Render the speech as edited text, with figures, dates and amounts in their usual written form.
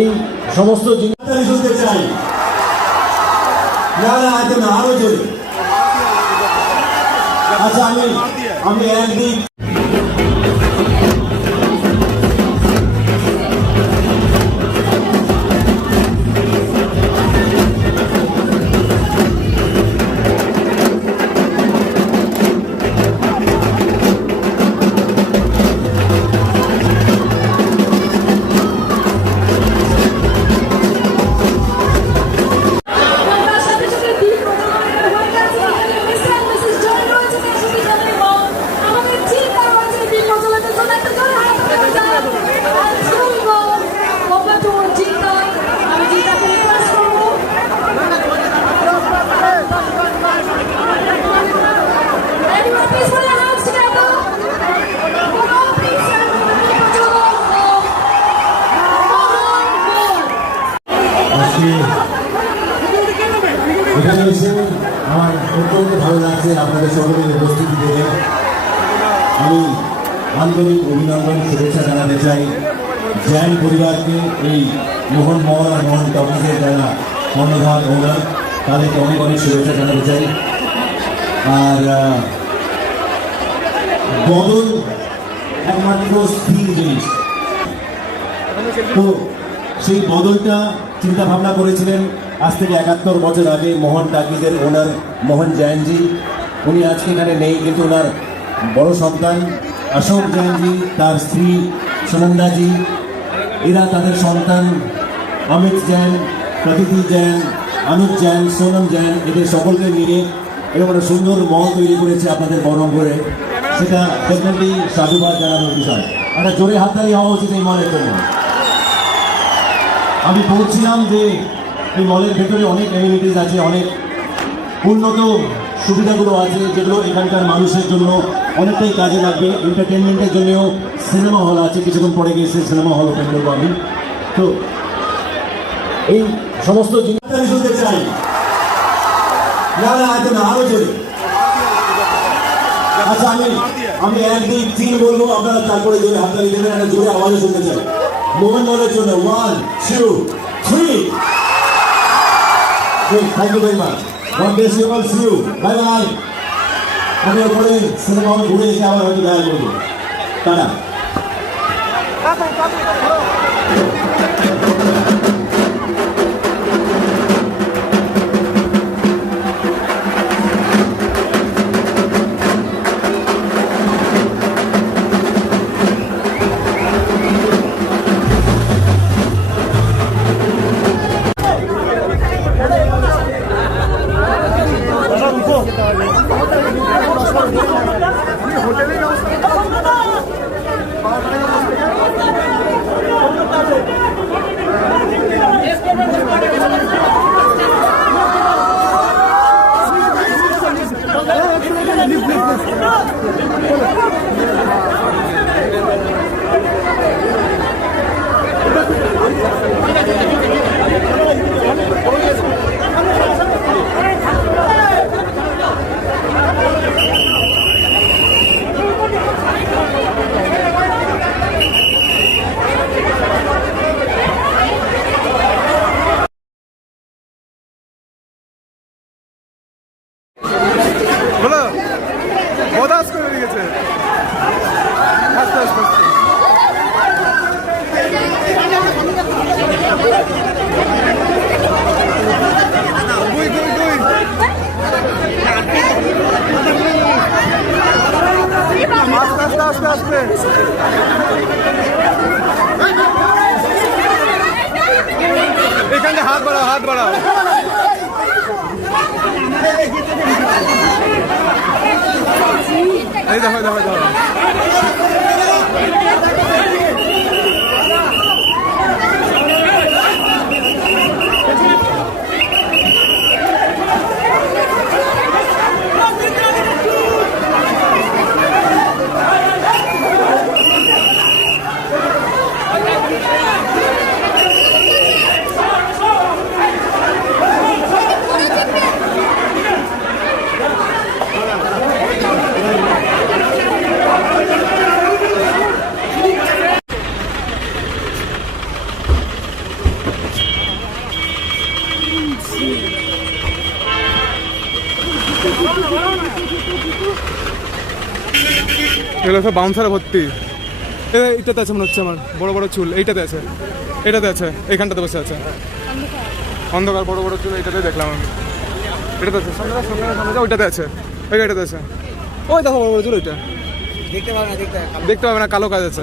এই সমস্ত জিনিস শুনতে চাই। না না একদম আরো জোরে। আচ্ছা আমি একদিক এখানে এসে আমার অত্যন্ত ভালো লাগছে আপনাদের সকলের উপস্থিতি দেখে। আমি আন্তরিক অভিনন্দন শুভেচ্ছা জানাতে চাই জৈন পরিবারকে, এই মোহন মহল আর মোহন টকিজের যারা কর্ণধার ওনার তাদেরকে অনেক অনেক শুভেচ্ছা জানাতে চাই। আর বদল একমাত্র স্থির জিনিস, তো সেই বদলটা চিন্তা ভাবনা করেছিলেন আজ থেকে 71 বছর আগে মোহন টাকিজের ওনার মোহন জৈনজি। উনি আজকে এখানে নেই, কিন্তু ওনার বড় সন্তান অশোক জৈনজি, তার স্ত্রী সুনন্দাজি, এরা তাদের সন্তান অমিত জৈন, প্রতীতি জৈন, অনুজ জৈন, সোনম জৈন, এদের সকলকে নিয়ে এরকম একটা সুন্দর মহল তৈরি করেছে আপনাদের বহরমপুরে। সেটা ডেফিনেটলি সাধুবাদ জানানোর বিষয়। একটা জোরে হাততালি হওয়া উচিত এই মলের জন্য। আমি বলছিলাম যে এই মলের ভেতরে অনেক অ্যামিনিটিস আছে, অনেক উন্নত সুবিধাগুলো আছে যেগুলো এখানকার মানুষের জন্য অনেকটাই কাজে লাগবে। এন্টারটেনমেন্টের জন্যও সিনেমা হল আছে, কিছুক্ষণ পরে গিয়ে সিনেমা হল ওপেন করবো আমি। তো এই সমস্ত জিনিস আমি শুনতে চাই। না না একদম আরো জোরে। আচ্ছা আমি 1 2 3 বলবো, আপনারা তারপরে জোরে হাততালি দেবেন, একটা জোরে আওয়াজে শুনতে চাই মোহন মহলের জন্য। 1 2 3। Thank you very much. God bless you all. See you. Bye bye. আমি ওপরে সিনেমা হল ঘুরে এসে আবার হয়তো দেখা করবো। টাটা। এখানে হাত বাড়াও, হাত বাড়াও। এই দেখো দেখো দেখো। এগুলো সব বাউন্সারে ভর্তি। এইটাতে আছে মনে হচ্ছে আমার, বড় বড় চুল এইটাতে আছে, এটাতে আছে, এইখানটাতে বসে আছে অন্ধকার বড় বড় চুল, এইটাতে দেখলাম আমি। এটাতে আছে, সামনে সামনে ওইটাতে আছে, ওইটাতে আছে, ওই দেখো বড় বড় চুল, ওইটা দেখতে পাবে না, কালো কাজ আছে।